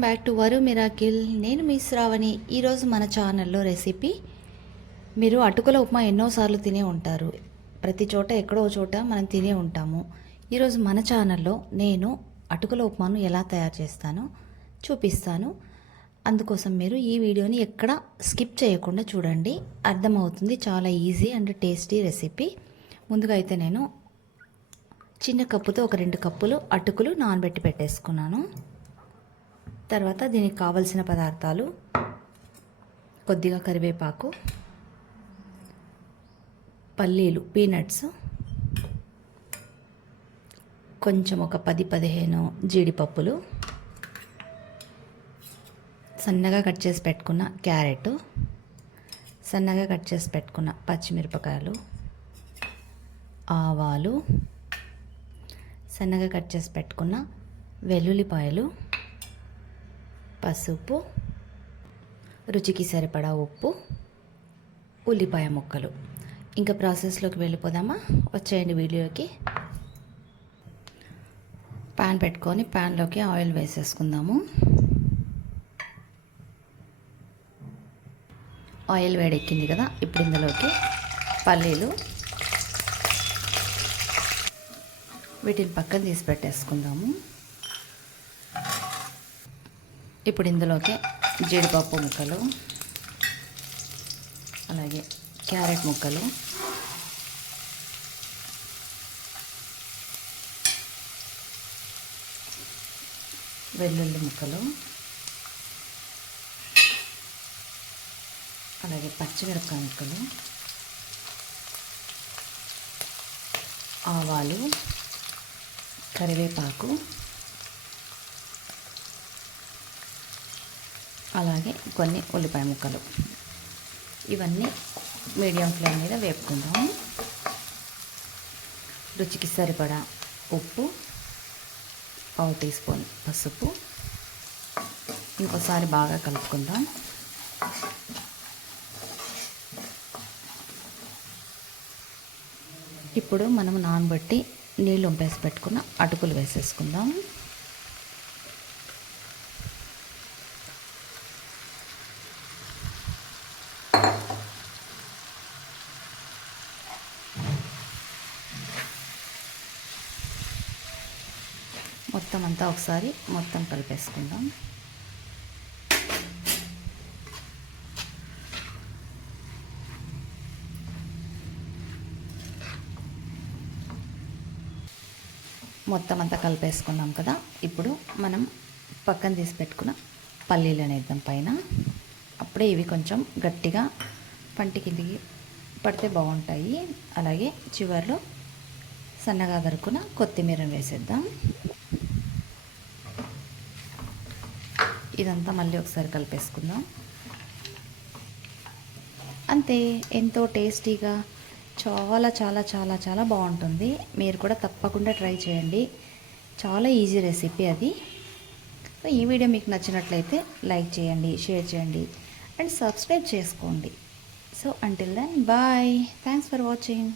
Back to వరు miracle. నేను మీ శ్రావణి. ఈరోజు మన ఛానల్లో రెసిపీ మీరు అటుకుల ఉప్మా ఎన్నోసార్లు తినే ఉంటారు. ప్రతి చోట ఎక్కడో చోట మనం తినే ఉంటాము. ఈరోజు మన ఛానల్లో నేను అటుకుల ఉప్మాను ఎలా తయారు చేస్తానో చూపిస్తాను. అందుకోసం మీరు ఈ వీడియోని ఎక్కడ స్కిప్ చేయకుండా చూడండి. అర్థమవుతుంది చాలా ఈజీ అండ్ టేస్టీ రెసిపీ. ముందుగా అయితే నేను చిన్న కప్పుతో ఒక రెండు కప్పులు అటుకులు నానబెట్టి పెట్టేసుకున్నాను. తర్వాత దీనికి కావలసిన పదార్థాలు కొద్దిగా కరివేపాకు పల్లీలు పీనట్స్ కొంచెం ఒక పది పదిహేను జీడిపప్పులు సన్నగా కట్ చేసి పెట్టుకున్న క్యారెట్ సన్నగా కట్ చేసి పెట్టుకున్న పచ్చిమిరపకాయలు ఆవాలు సన్నగా కట్ చేసి పెట్టుకున్న వెల్లుల్లిపాయలు పసుపు రుచికి సరిపడా ఉప్పు ఉల్లిపాయ ముక్కలు. ఇంకా ప్రాసెస్లోకి వెళ్ళిపోదామా? వచ్చేయండి వీడియోకి. ప్యాన్ పెట్టుకొని ప్యాన్లోకి ఆయిల్ వేసేసుకుందాము. ఆయిల్ వేడెక్కింది కదా ఇప్పుడు ఇందులోకి పల్లీలు వీటిని పక్కన తీసి పెట్టేసుకుందాము. ఇప్పుడు ఇందులోకి జీడిపప్పు ముక్కలు అలాగే క్యారెట్ ముక్కలు వెల్లుల్లి ముక్కలు అలాగే పచ్చిమిరపకాయ ముక్కలు ఆవాలు కరివేపాకు అలాగే కొన్ని ఉల్లిపాయ ముక్కలు. ఇవన్నీ మీడియం ఫ్లేమ్ మీద వేపుకుందాం రుచికి సరిపడా ఉప్పు పావు టీ స్పూన్ పసుపు. ఇంకోసారి బాగా కలుపుకుందాం. ఇప్పుడు మనం నానబట్టి నీళ్ళు ఉంపేసి పెట్టుకున్న అటుకులు వేసేసుకుందాం. మొత్తం అంతా ఒకసారి మొత్తం కలిపేసుకుందాం. మొత్తం అంతా కలిపేసుకున్నాం కదా. ఇప్పుడు మనం పక్కన తీసి పెట్టుకున్న పల్లీలు అనేద్దాం పైన. అప్పుడే ఇవి కొంచెం గట్టిగా పంటి కిందికి పడితే బాగుంటాయి. అలాగే చివరిలో సన్నగా దొరుకున కొత్తిమీర వేసేద్దాం. ఇదంతా మళ్ళీ ఒకసారి కలిపేసుకుందాం. అంతే ఎంతో టేస్టీగా చాలా చాలా చాలా చాలా బాగుంటుంది. మీరు కూడా తప్పకుండా ట్రై చేయండి. చాలా ఈజీ రెసిపీ అది. ఈ వీడియో మీకు నచ్చినట్లయితే లైక్ చేయండి షేర్ చేయండి అండ్ సబ్స్క్రైబ్ చేసుకోండి. So until then bye thanks for watching